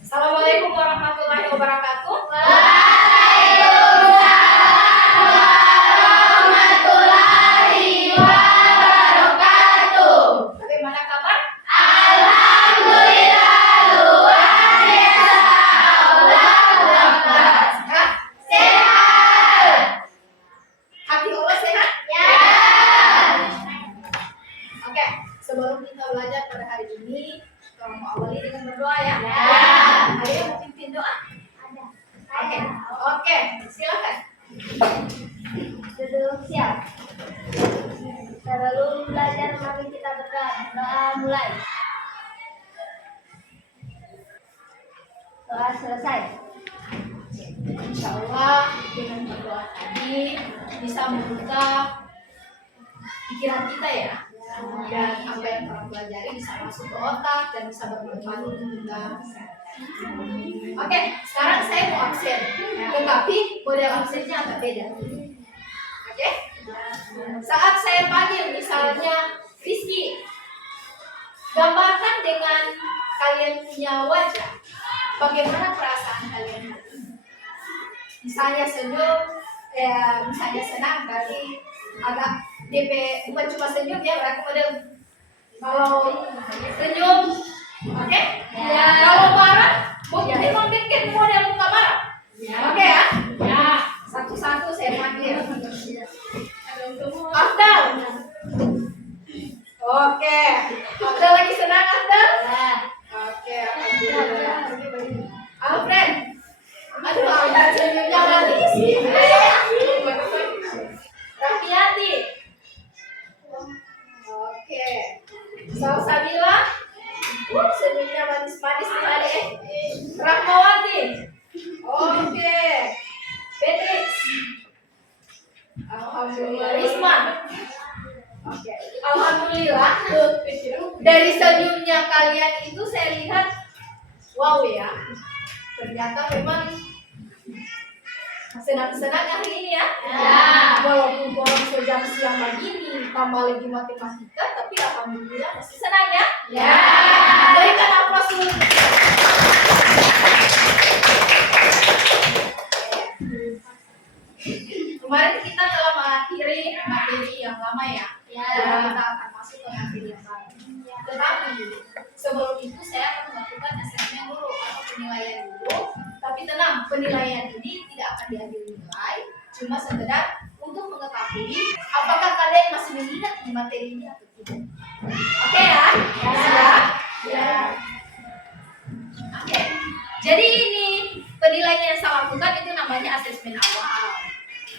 Assalamualaikum warahmatullahi wabarakatuh. Warahmatullahi wabarakatuh. Bagaimana kabar? Alhamdulillah luar biasa. Allahu Akbar. Sehat. Hati Allah sehat? Ya. Oke, sebelum kita belajar pada hari ini, kalau mau awali dengan berdoa ya. Ya. Ada yang mau pimpin doa? Ada. Oke, silakan. Duduk siap. Sebelum belajar mari kita berdoa. Doa mulai. Doa selesai. Insya Allah dengan berdoa tadi bisa membuka pikiran kita ya. Dan apa yang kita pelajari bisa masuk ke otak dan bisa bermanfaat untuk kita. Oke, sekarang saya mau absen, tetapi model absennya agak beda. Oke, saat saya panggil misalnya Rizky, gambarkan dengan kalian punya wajah, bagaimana perasaan kalian? Misalnya senyum, misalnya senang, berarti agak DP bukan cuma senyum ya, berarti model kalau senyum, oke? Ya. Kalau marah, mungkin membuat model muka marah, oke ya? Ya. Satu-satu saya panggil. Afdal, oke. Afdal lagi senang Afdal? Ya. Oke, alhamdulillah. Alfred, aduh Afdal senyumnya manis. Rafiati, oke. Salsabila, senyumnya manis-manis nih adek. Rahmawati, oke. Beatrix, alhamdulillah. Risma, oke. Alhamdulillah. Dari senyumnya kalian itu saya lihat, wow ya. Ternyata memang senang-senang hari ini ya. Ya. Walaupun orang sejam siang begini, tambah lagi matematika, tapi alhamdulillah masih senang ya. Ya. Berikan aplaus dulu. Kemarin kita telah mengakhiri materi yang lama ya. Ya. Jadi kita akan masuk ke materi yang baru. Tetapi sebelum itu saya akan melakukan asesmen dulu atau penilaian dulu. Tapi tenang, penilaian ini tidak akan diambil nilai, cuma sekedar untuk mengetahui apakah kalian masih mengingat di materi ini atau tidak. Oke ya? Siap? Ya. Oke. Jadi ini penilaian yang saya lakukan itu namanya asesmen awal.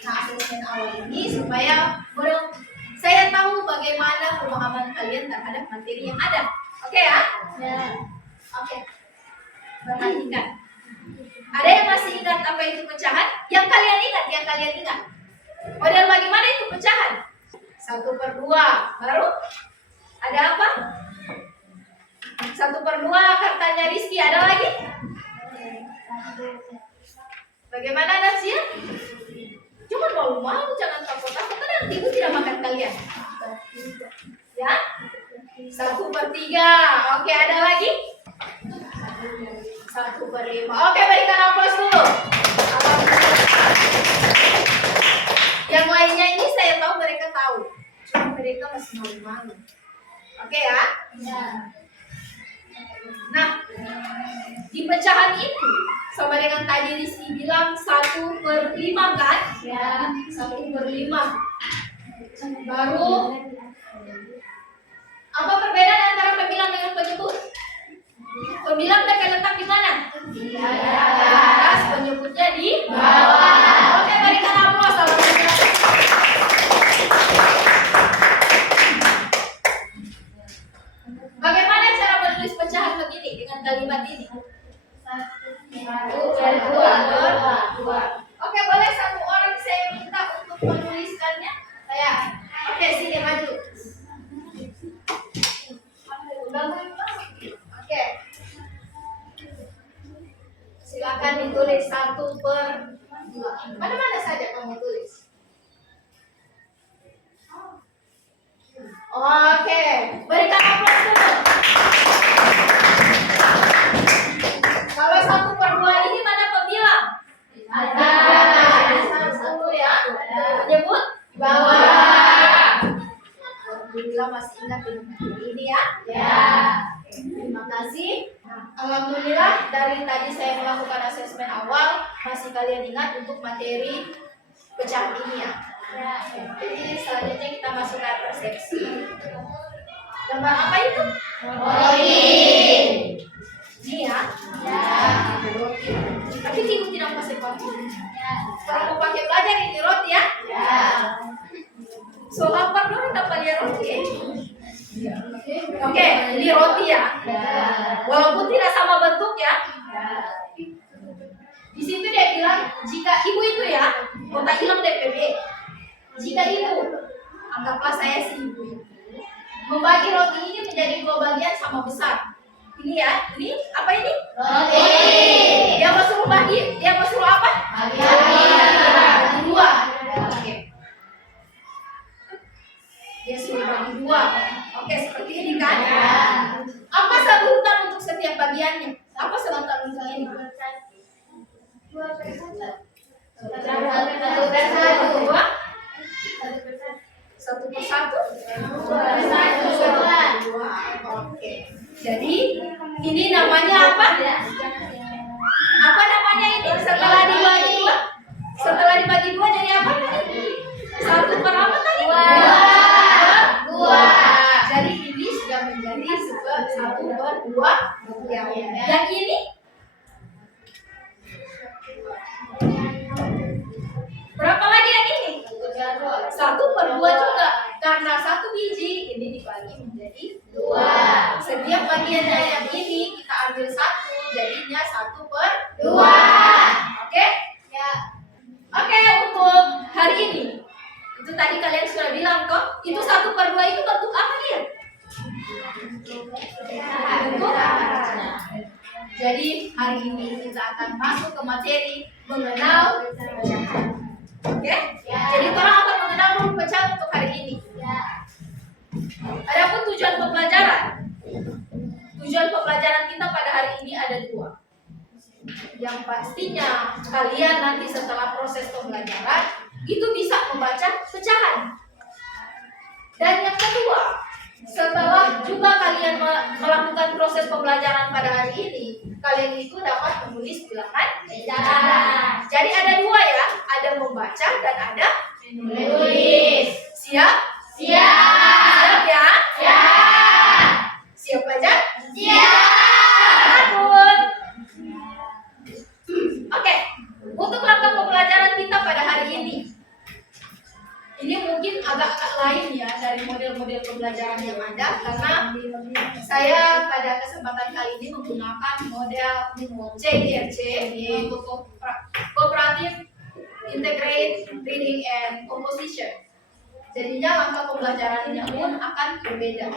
Nah, asesmen awal ini supaya saya tahu bagaimana pemahaman kalian terhadap materi yang ada. Oke ya? Ya. Oke. Perhatikan. Ada yang masih ingat apa itu pecahan? Yang kalian ingat. Model bagaimana itu pecahan? 1/2. Baru? Ada apa? 1/2 katanya Rizky. Ada lagi? Bagaimana Nafsia? Jangan malu-malu, jangan takut-takut. Nanti ibu tidak makan kalian. Ya? 1/3. Oke, ada lagi? 1/5. Oke, berikan aplaus dulu. Yang lainnya ini saya tahu mereka tahu. Cuma mereka masih malu-malu. Oke ya? Ya. Nah, di pecahan itu sama dengan tadi Rizky bilang 1/5 kan? Ya. 1/5. Baru apa perbedaan antara pembilang dengan penyebut? Pembilang mereka letak di mana? Di atas, penyebutnya di bawah. Oke, berikan aplaus. Bagaimana cara menulis pecahan begini dengan kalimat ini? 1/2. Oke, boleh satu orang saya minta untuk menuliskannya? Saya. Oke, sini maju. Oke. Silakan ditulis 1/2. Mana-mana saja kamu tulis. Oke, berikan aplaus dulu. Kalau Alhamdulillah masih ingat dengan materi ini ya. Ya. Terima kasih. Alhamdulillah dari tadi saya melakukan asesmen awal, masih kalian ingat untuk materi pecahan ini ya. Ya. Jadi selanjutnya kita masuk ke persepsi. Gambar apa itu? Roti. Ini ya. Ya. Roti. Tapi tidak pakai pakai. Ya. Kalau mau pakai belajar ini roti ya. Ya. So lapar dong dapat dia roti. Oke, ini roti ya. Walaupun tidak sama bentuk ya. Di situ dia bilang jika ibu itu ya, kota hilang DPB. Jika ibu, anggaplah saya si ibu, membagi roti ini menjadi 2 bagian sama besar. Ini ya, ini apa ini? Roti. Dia mau suruh bagi, dia mau suruh apa? Bagi 2. Oke. Dia suruh bagi 2. Oke, seperti ini kan? Apa sebutan untuk setiap bagiannya? Apa sebutan untuk ini? 1 per 1? Oke. Jadi ini namanya apa? Apa namanya ini? Setelah dibagi 2? Setelah dibagi 2 jadi apa tadi? 1 per apa tadi? 2. Jadi ini sudah menjadi 1 per 2. Yang ini? Berapa lagi yang ini? 1 per 2 juga. Karena 1 biji ini dibagi menjadi 2. Setiap bagiannya yang ini kita ambil 1, jadinya 1 per 2. Oke? Ya. Oke, untuk hari ini itu tadi kalian sudah bilang kok, itu 1 per 2 itu bentuk apa dia? Bentuk. Jadi hari ini kita akan masuk ke materi mengenal pecahan. Oke? Jadi orang akan mengenal rule pecahan untuk hari ini. Adapun tujuan pembelajaran. Tujuan pembelajaran kita pada hari ini ada 2. Yang pastinya kalian nanti setelah proses pembelajaran itu bisa membaca pecahan. Dan yang kedua, setelah juga kalian melakukan proses pembelajaran pada hari ini, kalian itu dapat menulis bilangan pecahan. Jadi ada 2 ya, ada membaca dan ada Menulis. Siap? Siap ya? Siap belajar? Takut? Oke, untuk langkah pembelajaran kita pada hari ini. Ini mungkin agak lain ya dari model-model pembelajaran yang ada, karena saya pada kesempatan kali ini menggunakan model CIRC, yaitu Cooperative Integrated Reading and Composition. Jadinya langkah pembelajarannya pun akan berbeda.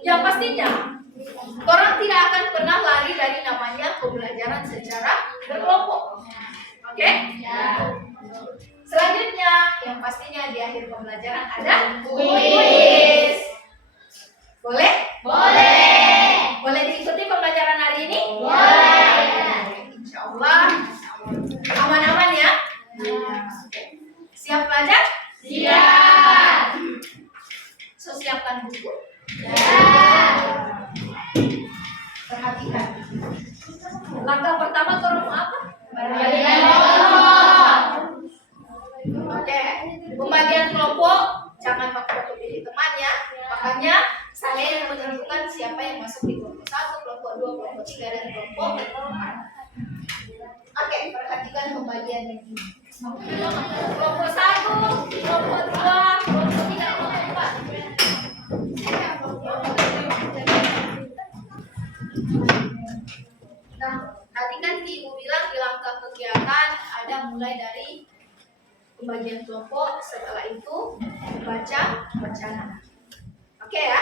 Yang pastinya, orang tidak akan pernah lari dari namanya pembelajaran secara berkelompok. Oke? Selanjutnya, yang pastinya di akhir pembelajaran ada kuis. Boleh? Boleh diikuti pembelajaran hari ini? Insya Allah aman-aman ya. Siap belajar? So, siapkan buku. Perhatikan. Langkah pertama turun apa? Oke, pembagian kelompok jangan pakai foto diri teman ya. Makanya saya yang menentukan siapa yang masuk di kelompok 1, kelompok 2, kelompok 3 dan kelompok 4. Oke, perhatikan pembagian ini. Kelompok 1, kelompok 2, kelompok 3, kelompok 4. Nah, tadi kan Ibu bilang di langkah kegiatan ada mulai dari pembagian kelompok, setelah itu baca wacana. Oke ya?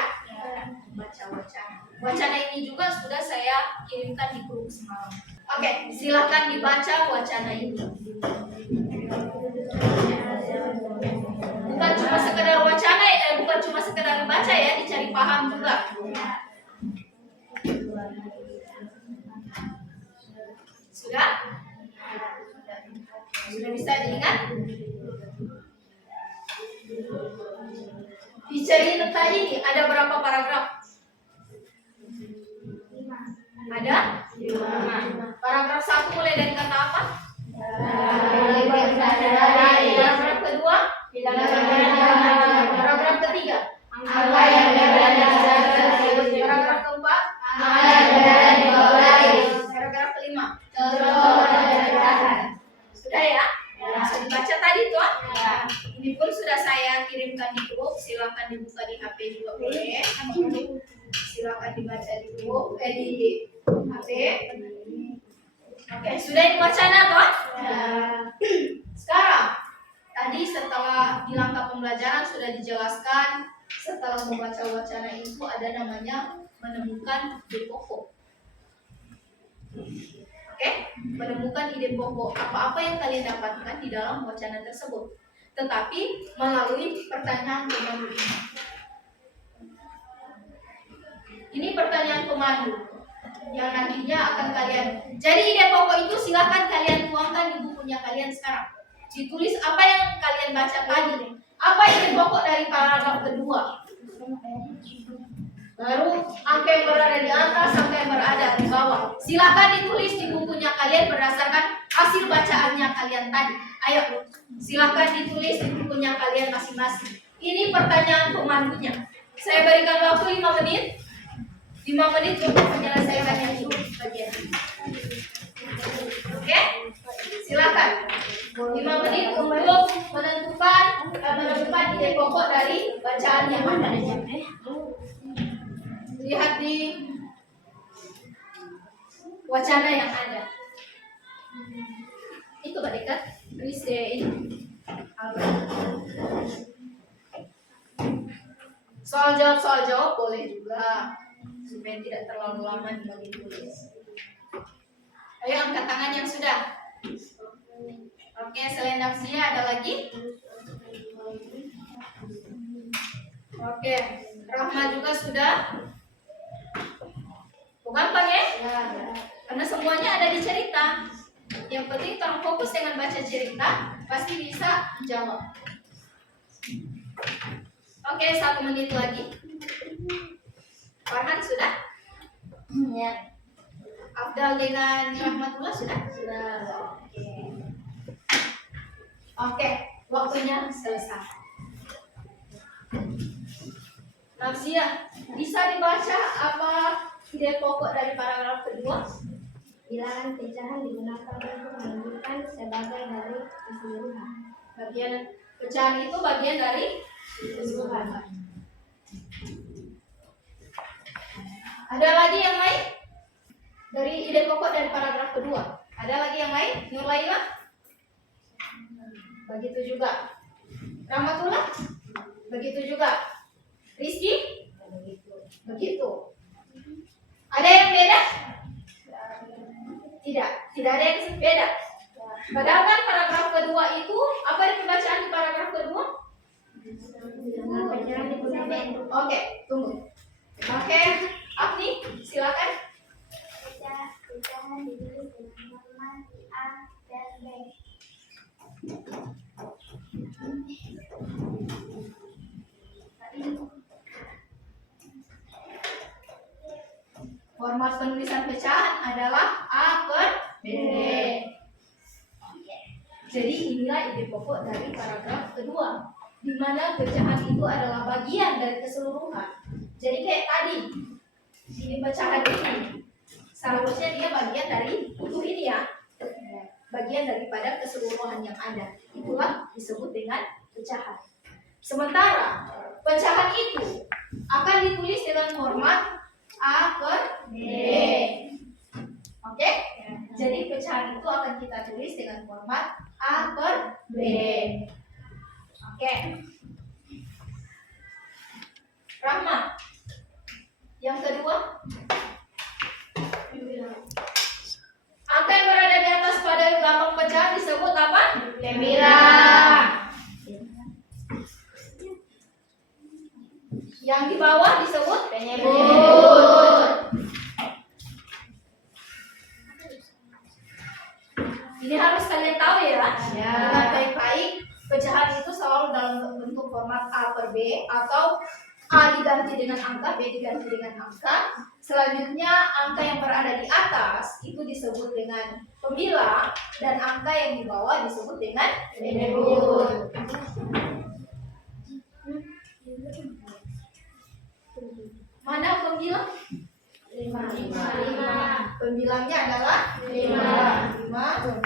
Baca wacana. Wacana ini juga sudah saya kirimkan di grup semalam. Oke, silakan dibaca wacana ini. Bukan cuma sekedar wacana, bukan cuma sekedar dibaca ya, dicari paham juga. Sudah? Sudah bisa diingat? Di cerita ini ada berapa paragraf? Ada? 5. Paragraf 1 mulai dari kata apa? Paragraf kedua? Paragraf ketiga? Paragraf keempat? Paragraf kelima? Sudah ya? Sudah dibaca tadi tuh? Ini pun sudah saya kirimkan di grup, silakan dibuka di HP juga boleh. Silakan dibaca di grup, di HP. Oke, sudah ini wacana toh? Sekarang, tadi setelah di langkah pembelajaran sudah dijelaskan, setelah membaca wacana itu ada namanya menemukan ide pokok. Oke, menemukan ide pokok apa-apa yang kalian dapatkan di dalam wacana tersebut, tetapi melalui pertanyaan pemandu. Ini pertanyaan pemandu yang nantinya akan kalian. Jadi ide pokok itu silahkan kalian tuangkan di bukunya kalian sekarang. Ditulis apa yang kalian baca tadi. Apa ide pokok dari paragraf kedua? Baru angka yang berada di atas sampai yang berada di bawah. Silakan ditulis di bukunya kalian berdasarkan hasil bacaannya kalian tadi. Ayo, silakan ditulis di bukunya kalian masing-masing. Ini pertanyaan pemandunya. Saya berikan waktu 5 menit. 5 menit untuk menyelesaikan yang itu bagian. Oke? Silakan. 5 menit untuk menemukan ide pokok dari bacaan yang ada. Lihat di wacana yang ada. Itu Pak Dekat. Ini. Soal jawab boleh juga, supaya tidak terlalu lama dibagi tulis. Ayo angkat tangan yang sudah. Oke, selain Nafsia ada lagi? Oke, Rahma juga sudah. Gampang ya? Karena semuanya ada di cerita. Yang penting kalau fokus dengan baca cerita, pasti bisa jawab. Oke, 1 menit lagi. Farhan sudah? Ya. Afdal dengan Rahmatullah sudah? Sudah. Oke, waktunya selesai. Nafsia, bisa dibaca apa ide pokok dari paragraf kedua? Bilangan pecahan digunakan untuk menunjukkan sebagai dari keseluruhan. Bagian pecahan itu bagian dari keseluruhan. Ada lagi yang lain? Dari ide pokok dari paragraf kedua. Ada lagi yang lain? Nur Laila? Begitu juga. Rahmatullah? Begitu juga. Rizky? Begitu. Ada yang beda? Tidak ada yang beda. Padahal kan paragraf kedua itu apa yang pembacaan di paragraf kedua? Oke, tunggu. Oke, Afni, silakan. Pecahan ditulis dengan format A dan B. Format penulisan pecahan adalah A per B. Jadi inilah ide pokok dari paragraf kedua, di mana pecahan itu adalah bagian dari keseluruhan. Jadi kayak tadi, ini pecahan ini seharusnya dia bagian dari utuh ini ya, bagian daripada keseluruhan yang ada. Itulah disebut dengan pecahan. Sementara pecahan itu akan ditulis dengan format A per B. Oke? Jadi pecahan itu akan kita tulis dengan format A per B. Oke. Rahma. Yang kedua. Angka yang berada di atas pada lambang pecahan disebut apa? Gembira. Yang di bawah disebut Penyebut. Ini harus kalian tahu ya. Ya. Dengan baik-baik, pecahan itu selalu dalam bentuk format A per B atau A diganti dengan angka, B diganti dengan angka. Selanjutnya angka yang berada di atas itu disebut dengan pembilang dan angka yang di bawah disebut dengan penyebut. Mana pembilang? 5. Pembilangnya adalah 5.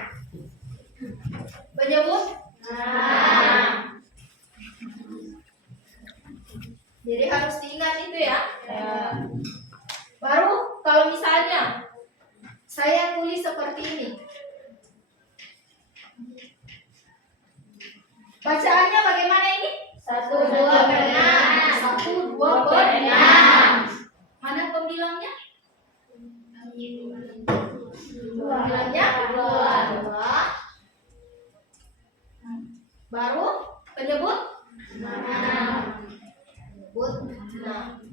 Penyebut? 6. Jadi harus diingat itu ya. Baru kalau misalnya saya tulis seperti ini, bacaannya bagaimana ini? 1, 2 per 6. 1, 2 per 6. Mana pembilangnya? Pembilangnya 2. Baru penyebut? 6. Penyebut 6.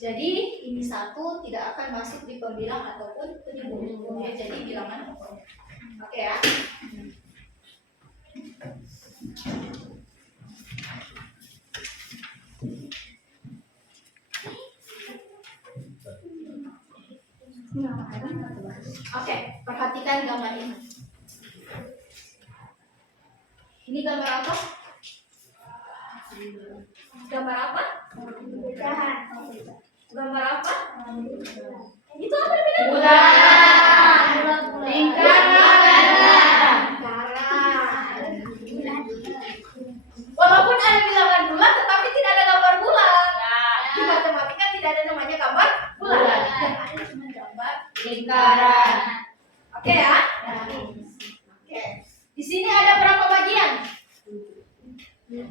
Jadi ini 1 tidak akan masuk di pembilang ataupun penyebut. Ya, jadi bilangan pokok. Oke ya. Oke, perhatikan gambar ini. Ini gambar apa? Gambar apa? Pecahan. Gambar apa? Itu apa namanya? Bulan. Lingkaran. Walaupun ada bilangan bulan, tetapi tidak ada gambar bulan. Di matematika tidak ada namanya gambar bulan. Yang ada cuma gambar lingkaran. Oke ya? Oke. Di sini ada berapa bagian? 7.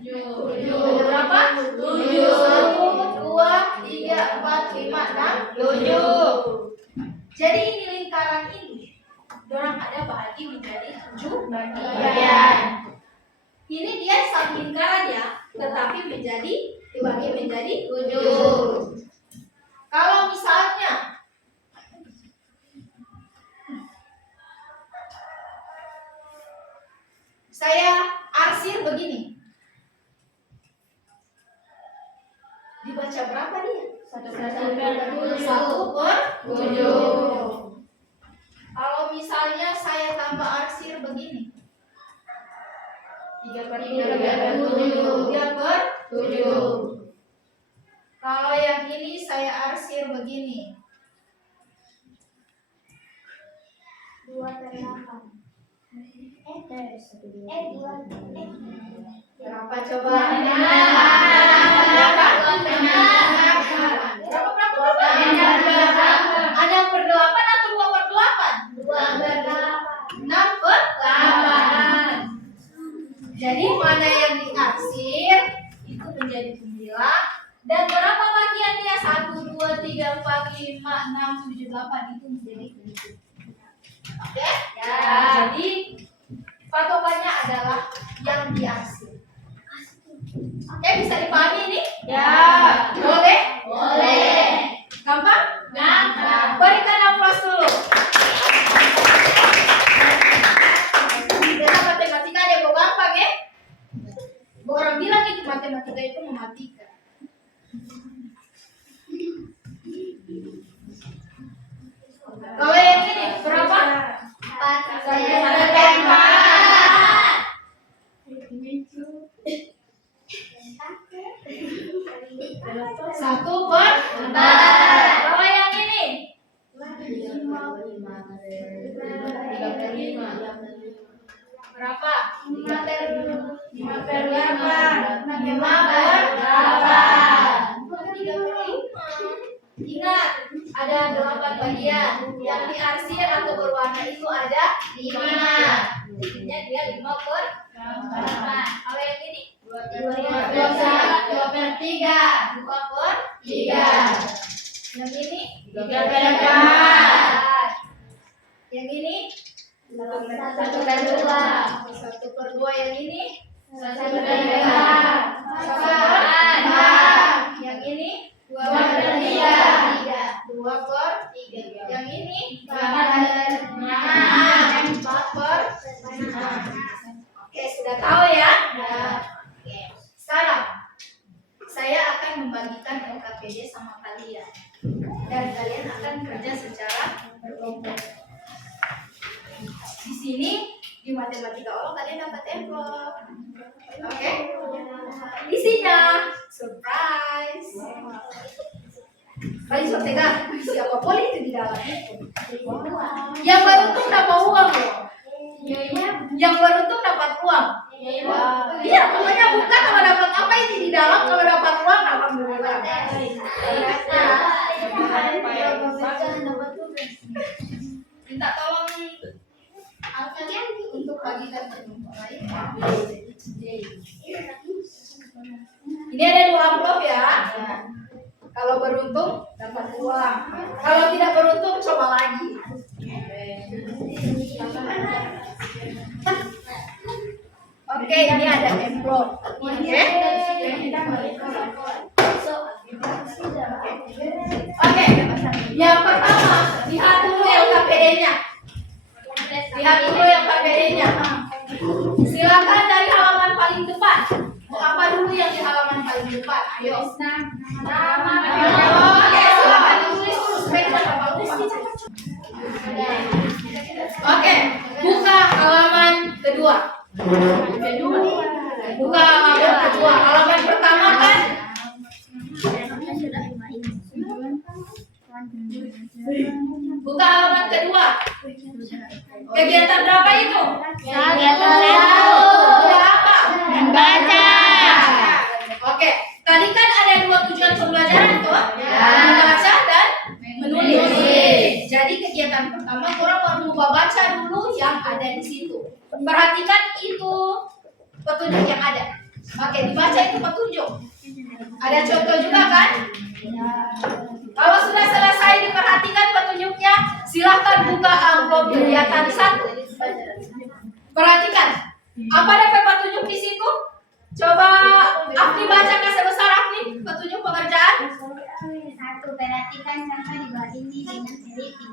Berapa? 7. 1, 2, 3, 4, 5, 6, 7. Jadi ini lingkaran ini, dorang ada bahagi menjadi 7 bagian. Ini dia satu lingkaran ya, tetapi dibagi menjadi 7. Kalau misalnya saya arsir begini, dibaca berapa dia? 1 per 7. Kalau misalnya saya tambah arsir begini, 3 per 7. Kalau yang ini saya arsir begini, 2 per 8. 2. berapa coba? Berapa? Ada per 8 atau 2 per 8? 6 per 8. Jadi mana yang diarsir itu menjadi pembilang, dan berapa bagian dia? 1, 2, 3, 4, 5, 6, 7, 8 itu menjadi penyebut. Oke? Ya. Jadi patokannya adalah yang diarsir. Oke, bisa dipahami ini? Ya. Boleh? Boleh. Gampang? Gampang. Berikan aplaus dulu. Karena matematika ada yang gampang ya? Orang bilang itu matematika itu mematikan. Kalau yang ini berapa? 4. Saya katakan 4. 1 per 4. Kalau yang ini? 5. Berapa? 5 per 5 per 8. 5 per 8. 3 per 5. Ingat, ada 8 bagian. Yang diarsir atau berwarna itu ada 5. Jadinya dia 5 per 8. Kalau yang ini? 2 per 3. 2 per 3. Yang ini? 3 per 4. Yang ini? 1 per 2. 1 per 2. Yang ini? 1 per 4. 1 per 4. Yang ini? 2 per 3. 2 per 3. Yang ini? 4 per 6. 4 per 6. Oke, sudah tahu ya? Oke. KPD sama kalian. Dan kalian akan kerja secara berkelompok. Di sini di matematika oral kalian dapat amplop. Oke? Isinya surprise. Bali sortega siapa boleh itu di dalam itu. Yang beruntung dapat uang loh. Yang beruntung dapat uang. Iya, pokoknya bukan kalau dapat apa ini di dalam, kalau dapat uang alhamdulillah. Minta tolong alkitab untuk bagikan penumpang lain. Ini ada 2 amplop ya. Kalau beruntung dapat uang. Kalau tidak beruntung coba lagi. Oke, ini ada amplop. Oke. Oke. Yang pertama, lihat dulu LKPD-nya. Lihat dulu LKPD-nya. Silakan dari halaman paling depan. Apa dulu yang di halaman paling depan? Ayo. Nama. Oke, silakan ditulis dulu supaya kita dapat lupa. Oke, buka halaman kedua. Buka halaman kedua. Halaman pertama kan? Buka halaman kedua. Kegiatan berapa itu? Sudah apa? Membaca. Oke, tadi kan ada 2 tujuan pembelajaran tuh, membaca dan menulis. Jadi kegiatan pertama kurang baru baca dulu yang ada di situ. Perhatikan itu petunjuk yang ada. Oke, dibaca itu petunjuk. Ada contoh juga kan? Kalau sudah selesai diperhatikan petunjuknya, silahkan buka amplop kegiatan 1. Perhatikan, apa dapat petunjuk di situ? Coba Afni bacakan sebesar Afni petunjuk pengerjaan. 1. Perhatikan contoh di bawah ini dengan teliti.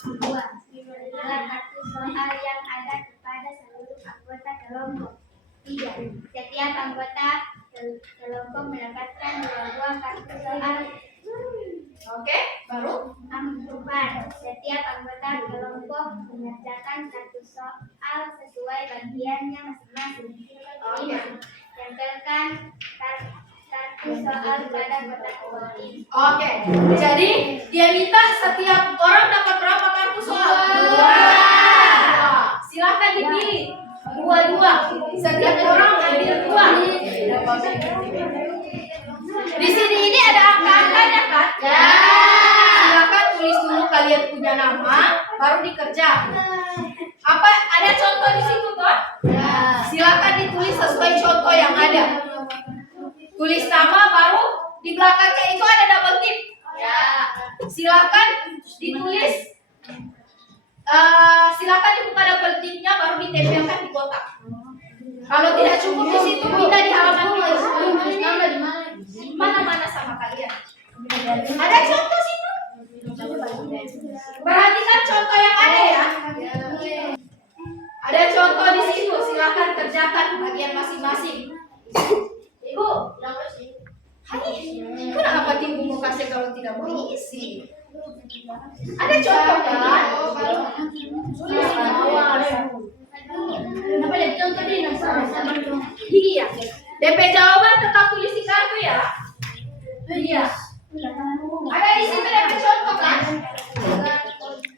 2. Buat kartu soal yang ada kepada seluruh anggota kelompok. 3. Setiap anggota kelompok mendapatkan 2 buah kartu soal. Oke, baru 4. Setiap anggota kelompok mengerjakan satu soal sesuai bagiannya masing-masing. 5. Tempelkan kartu soal pada kotak bawah ini. Oke, jadi dia minta setiap orang dapat berapa kartu soal? 2. Silahkan dipilih. 2. Setiap orang ambil 2. Di sini ini ada angka-angkanya kan? Ya. Silakan tulis dulu kalian punya nama, baru dikerja. Apa ada contoh di situ toh? Ya. Silakan ditulis sesuai contoh yang ada. Tulis nama, baru di belakangnya itu ada double tip. Ya. Silakan ditulis. Silakan dibuka double tipnya, baru ditempelkan di kotak. Kalau tidak cukup di situ, pindah di halaman mana sama kalian. Ada contoh situ? Perhatikan contoh yang ada ya. Ada contoh di situ, silakan kerjakan bagian masing-masing. Ibu, kenapa ibu mau kasih kalau tidak mau isi? Ada contoh kan? Kenapa jadi contoh di Iya. DP jawaban tetap tulis di kartu ya. Iya. Ada di situ DP contoh kan?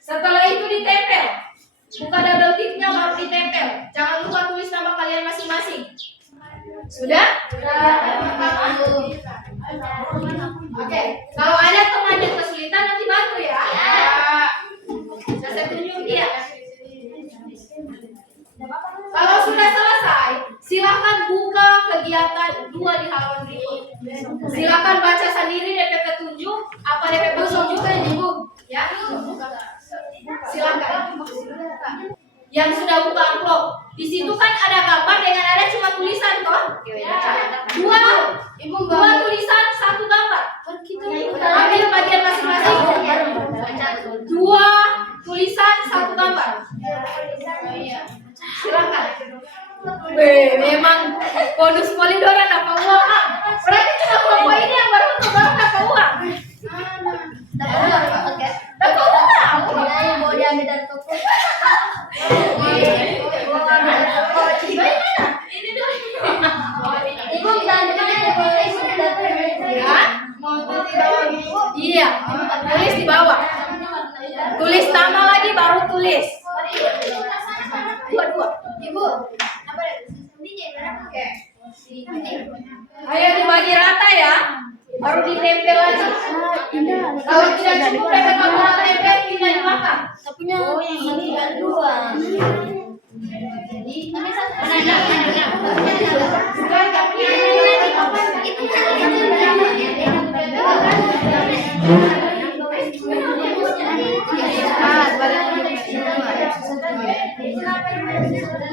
Setelah itu ditempel. Buka double tipnya baru ditempel. Jangan lupa tulis nama kalian masing-masing. Sudah? Oke. Kalau ada teman yang kesulitan nanti bantu ya. Saya tunjuk dia. Kalau sudah selesai, silakan buka kegiatan 2 di halaman berikut. Silakan baca sendiri DP petunjuk. Apa DP petunjuk kan Ibu? Ya. Silakan. Yang sudah buka amplop, di situ kan ada gambar dengan ada cuma tulisan toh? 2 tulisan, 1 gambar. Ambil bagian masing-masing. 2 tulisan, 1 gambar. Silakan. Memang bonus polidor dapat uang. Berarti cuma kelompok ini yang baru dapat uang. Iya, tulis di bawah. Tulis nama lagi baru tulis. Dua. Ibu, Oke. Ayo dibagi rata ya. Baru ditempel lagi. Kalau tidak cukup dapat makan tempel pindah di belakang. oh yang ini dua. Jadi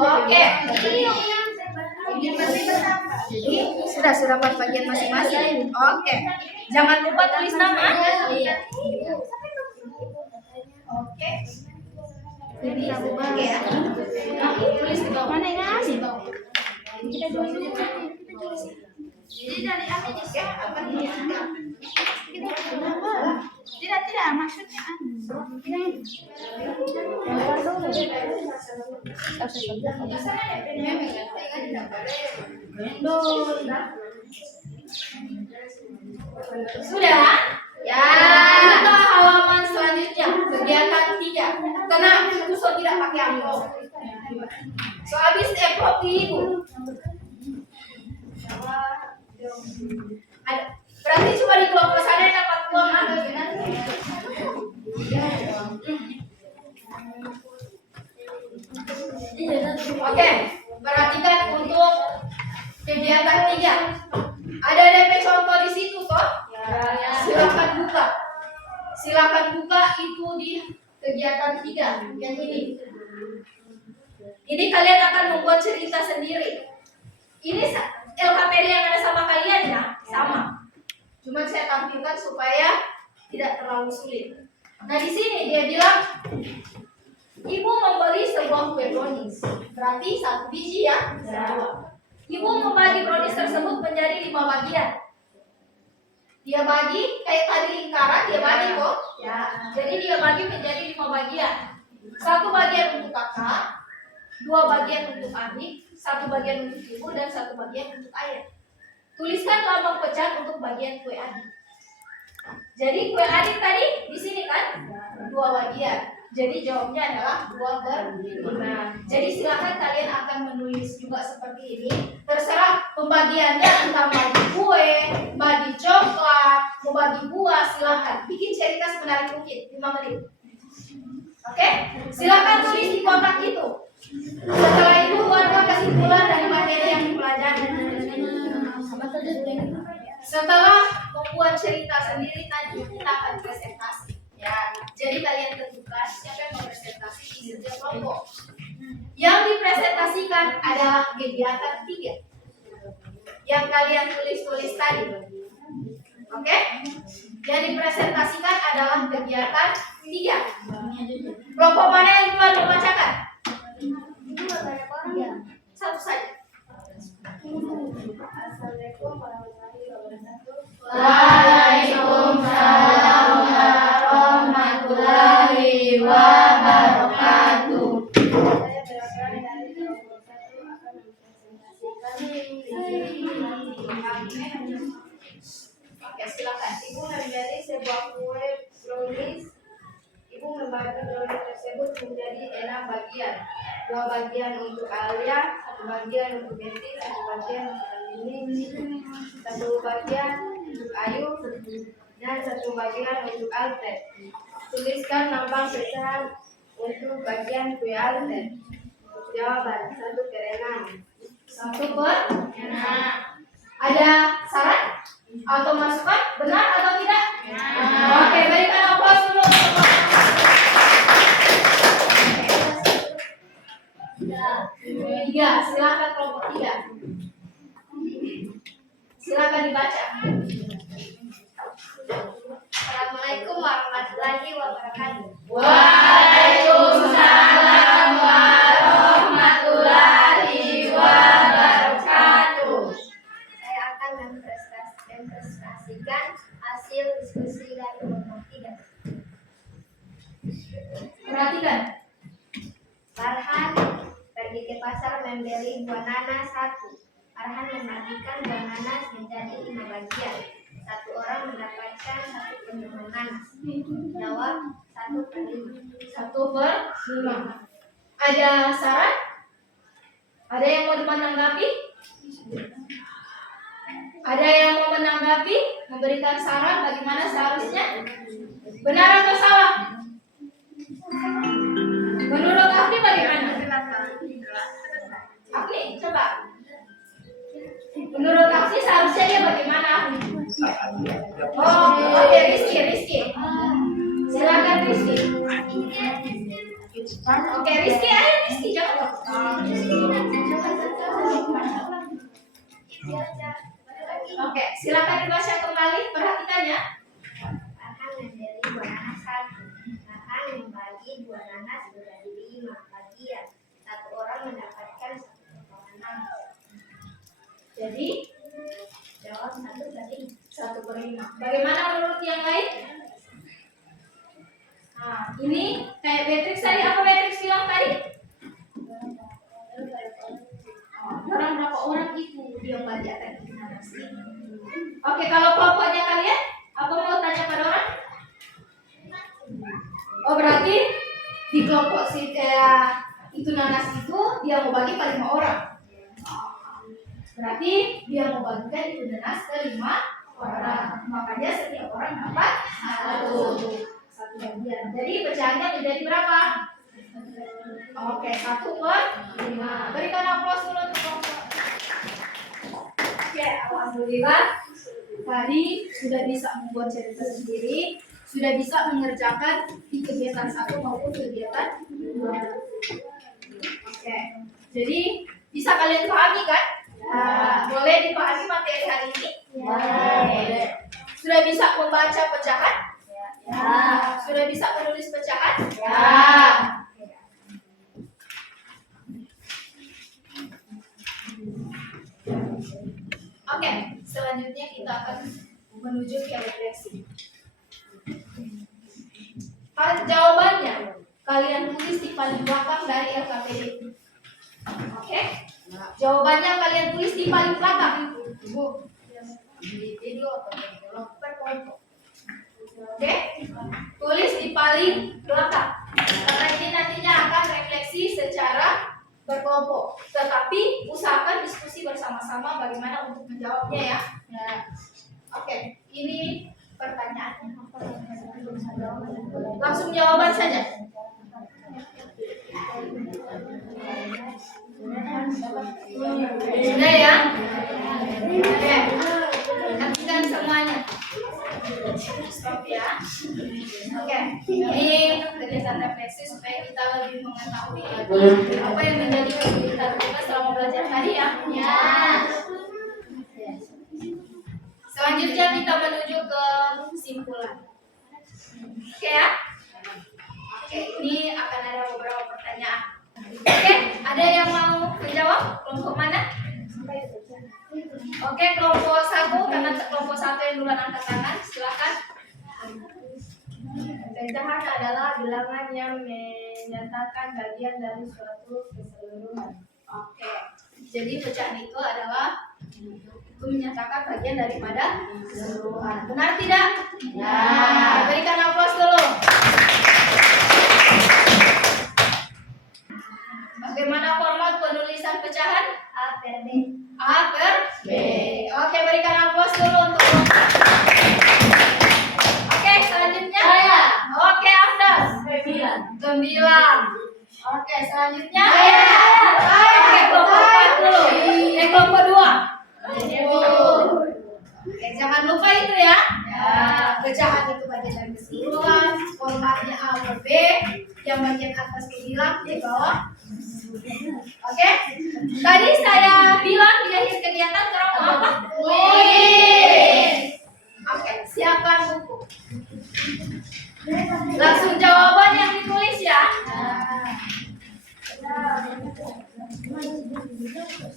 oke. Sudah dapat bagian masing-masing. Oke. Jangan lupa tulis nama. Oke. Ini oke ya. Tulis di bawah. Mana yang asli? Kita tulis. Jadi dari apa nih? Tidak maksudnya Sudah? Ya. Kita halaman selanjutnya, kegiatan 3. Tenang, itu so tidak pakai amplop. So habis amplop ibu. Ada. Berarti cuma di kelompok sana yang dapat uang atau gimana? Oke, perhatikan untuk kegiatan 3. Ada DP contoh di situ toh? Silakan buka. Silakan buka itu di kegiatan 3 yang ini. Ini kalian akan membuat cerita sendiri. Ini LKPD yang ada sama kalian ya, sama. Cuma saya tampilkan supaya tidak terlalu sulit. Nah di sini dia bilang, ibu membeli sebuah kue brownies. Berarti 1 biji ya. Ibu membagi brownies tersebut menjadi 5 bagian. Dia bagi kayak tadi lingkaran, dia bagi kok. Ya. Jadi dia bagi menjadi 5 bagian. 1 bagian untuk kakak, 2 bagian untuk adik, 1 bagian untuk ibu, dan 1 bagian untuk ayah. Tuliskan lambang pecahan untuk bagian kue adik. Jadi kue adik tadi di sini kan 2 bagian. Jadi jawabnya adalah 2/5. Jadi silakan kalian akan menulis juga seperti ini. Terserah pembagiannya entah bagi kue, bagi coklat, mau bagi buah, silakan. Bikin cerita semenarik mungkin 5 menit. Oke? Silakan tulis di kotak itu. Setelah itu buatkan kesimpulan dari materi yang dipelajari. Setelah membuat cerita sendiri tadi kita akan presentasi. Ya, jadi kalian tentukan siapa yang mau presentasi di setiap kelompok. Yang dipresentasikan adalah kegiatan 3 yang kalian tulis tadi. Oke? Yang dipresentasikan adalah kegiatan 3. Kelompok mana yang duluan membacakan? Satu saja. Assalamualaikum warahmatullahi wabarakatuh. Waalaikumsalam warahmatullahi wabarakatuh. Saya berasal dari kelompok 1 akan mempresentasikan. Oke, silakan. Ibu membeli sebuah kue brownies. Ibu membagi brownies tersebut menjadi 6 bagian. 2 bagian untuk Alia, 1 bagian untuk Betty, 1 bagian untuk Andini, 1 bagian untuk Ayu, dan 1 bagian untuk Alfred. Tuliskan lambang pecahan untuk bagian kue Alfred. Jawaban 1/6. 1/6. Ada saran atau masukan? Benar atau tidak? Oke, berikan aplaus dulu. Tiga, silakan kelompok 3. Silakan dibaca. Assalamualaikum warahmatullahi wabarakatuh. Waalaikumsalam warahmatullahi wabarakatuh. Saya akan mempresentasikan hasil diskusi dari kelompok 3. Perhatikan. Farhan pergi ke pasar membeli buah nanas 1. Farhan membagikan buah nanas menjadi 5 bagian. Satu orang mendapatkan 1/6. Jawab 1/5. 1/5. Ada saran? Ada yang mau menanggapi? Ada yang mau menanggapi? Memberikan saran bagaimana seharusnya? Benar atau salah? Menurut Afni bagaimana? Afni, coba. Menurut Afni seharusnya dia bagaimana, Afni? Oh, oke, Rizky. Silakan Rizky. Oke, Rizky, ayo Rizky, jawab. Oke, silakan dibaca kembali, perhatikan ya. Akan menjadi 2 nanas 1. Akan membagi 2 nanas menjadi 5 bagian. Satu orang mendapatkan 1/6. Jadi, Jawab 1/5. 1/5. Bagaimana menurut yang lain? Nah, ini kayak Beatrix tadi, apa Beatrix bilang tadi? Orang berapa orang itu dia bagi akan itu nasi. Oke, kalau kelompoknya kalian, apa mau tanya pada orang? Oh, berarti di kelompok si itu nanas itu dia mau bagi ke 5 orang. Berarti dia mau bagikan itu nanas ke 5 orang. Makanya setiap orang dapat satu bagian. Jadi pecahannya menjadi berapa? Oke, 1/5. Berikan aplaus dulu untuk kelompok. Oke, alhamdulillah tadi sudah bisa membuat cerita sendiri, sudah bisa mengerjakan di kegiatan 1 maupun kegiatan 2. Oke, jadi bisa kalian pahami kan? Boleh dipahami materi hari ini? Boleh. Sudah bisa membaca pecahan? Sudah bisa menulis pecahan? Oke, selanjutnya kita akan menuju ke refleksi. Jawabannya kalian tulis di paling belakang dari LKPD. Oke? Jawabannya kalian tulis di paling belakang. Oke? Tulis di paling belakang. Karena ini nantinya akan refleksi secara berkelompok. Tetapi usahakan diskusi bersama-sama bagaimana untuk menjawabnya ya. Oke, ini pertanyaannya. Langsung jawaban saja. Sudah ya? Oke. Nantikan semuanya. Stop ya. Oke. Ini kegiatan refleksi supaya kita lebih mengetahui apa yang menjadi kesulitan kita selama belajar tadi ya. Selanjutnya kita menuju ke kesimpulan. Oke ya? Oke, ini akan ada beberapa pertanyaan. Oke, ada yang mau menjawab? Kelompok mana? Oke, kelompok 1, karena kelompok 1 yang duluan angkat tangan, silakan. Pecahan adalah bilangan yang menyatakan bagian dari suatu keseluruhan. Oke, jadi pecahan itu adalah menyatakan bagian daripada keseluruhan. Benar tidak? Ya. Berikan aplaus dulu. Bagaimana format penulisan pecahan? A per B. A per B. Oke, berikan aplaus dulu untuk kelompok. Oke, selanjutnya. Oke, Afdas. 9. Oke, selanjutnya. Oke, kelompok 4 dulu. Kelompok 2. Oke, jangan lupa itu ya. Pecahan itu bagian dari keseluruhan. Formatnya A per B. Yang bagian atas dibilang di bawah. Oke. Tadi saya bilang di akhir kegiatan terang apa? Oke, siapkan buku. Langsung jawaban yang ditulis ya.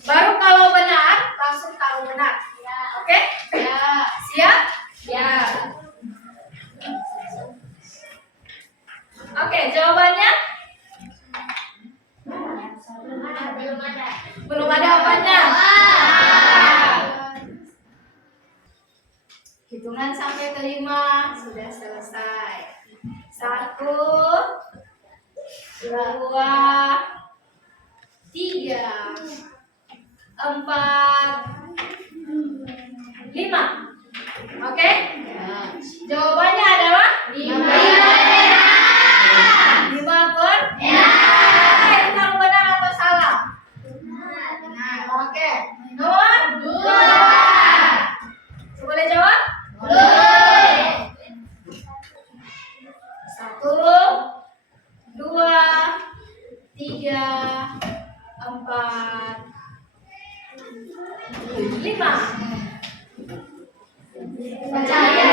Baru kalau benar, langsung taruh benar. Oke? Siap? Ya. Oke, jawabannya? Belum ada apanya. Hitungan sampai ke 5 sudah selesai. 1, 2, 3, 4, 5. Oke? Jawabannya adalah 5. 5 per? Ya. Ini kamu benar atau salah? Benar. Oke. Nomor 2. Boleh jawab? Boleh. 1, 2, 3, 4, 5. Baca ya.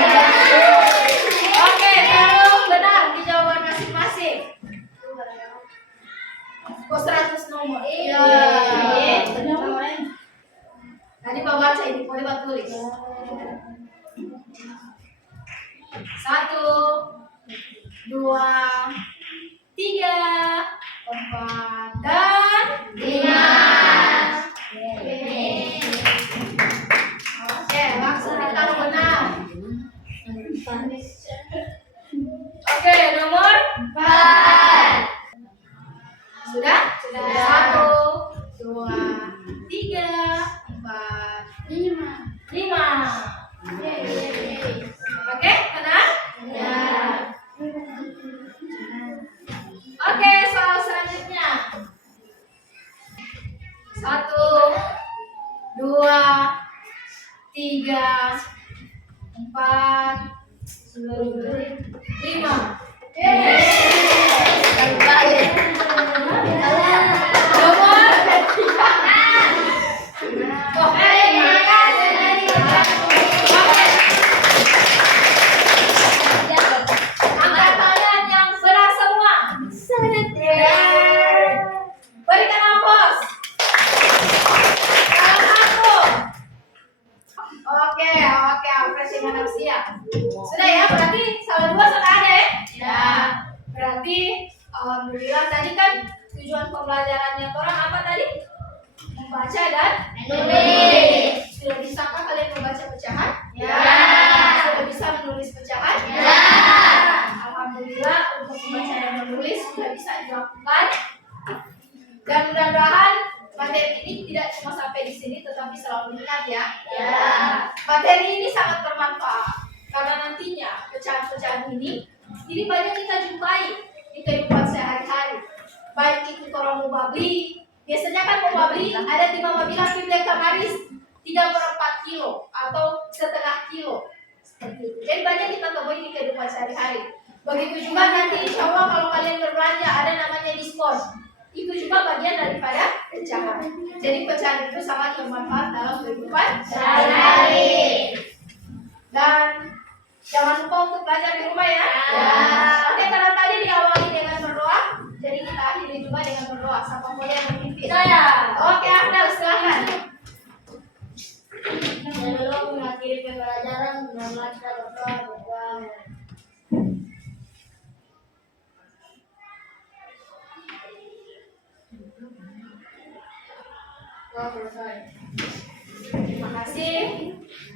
Oke, kalau benar di jawaban masing-masing. Kok 100 nomor? Iya. Tadi Pak baca ini, boleh Pak tulis. 1, 2, 3, 4, dan 5. Oke, langsung ditahu benar. Oke, nomor 4. sudah? Sudah. 1, 2, 3, 4, 5. Oke, benar? Ya. Oke, soal selanjutnya. 1, 2, 3, 4, 5. Nomor. Angkat tangan yang benar semua. Berikan aplaus. Salah satu. Oke, apresiasi manusia. Sudah ya, berarti salah 2 sudah ada ya? Ya. Berarti alhamdulillah tadi kan tujuan pembelajarannya orang apa tadi? Membaca dan Menulis. Sudah bisakah kalian membaca pecahan? Ya. Sudah bisa menulis pecahan? Ya. Alhamdulillah untuk membaca dan menulis sudah bisa dilakukan. Dan mudah-mudahan materi ini tidak cuma sampai di sini, tetapi selalu ingat ya. Ya. Materi ini sangat bermanfaat karena nantinya pecahan-pecahan ini banyak kita jumpai di kehidupan sehari-hari. Baik itu orang mau beli, biasanya kan mau beli ada di mama bilang Biblia Kamaris 3/4 kilo atau setengah kilo. Seperti itu. Jadi banyak kita temui di kehidupan sehari-hari. Begitu juga nanti insya Allah kalau kalian berbelanja ada namanya diskon. Itu juga bagian daripada pecahan. Jadi pecahan itu sangat bermanfaat dalam kehidupan sehari-hari. Dan jangan lupa untuk belajar di rumah ya. Ya. Oke, karena tadi diawali dengan berdoa, jadi kita akhiri juga dengan berdoa. Siapa boleh yang memimpin? Saya. Oke, Afdal silakan. Sebelum mengakhiri pembelajaran, benar-benar kita berdoa. Terima kasih.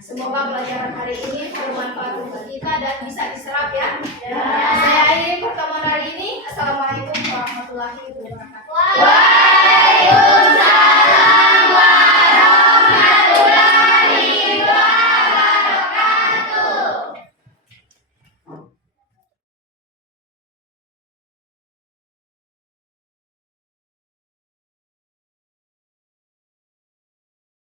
Semoga pelajaran hari ini bermanfaat untuk kita dan bisa diserap ya. Saya akhiri pertemuan hari ini. Assalamualaikum warahmatullahi wabarakatuh.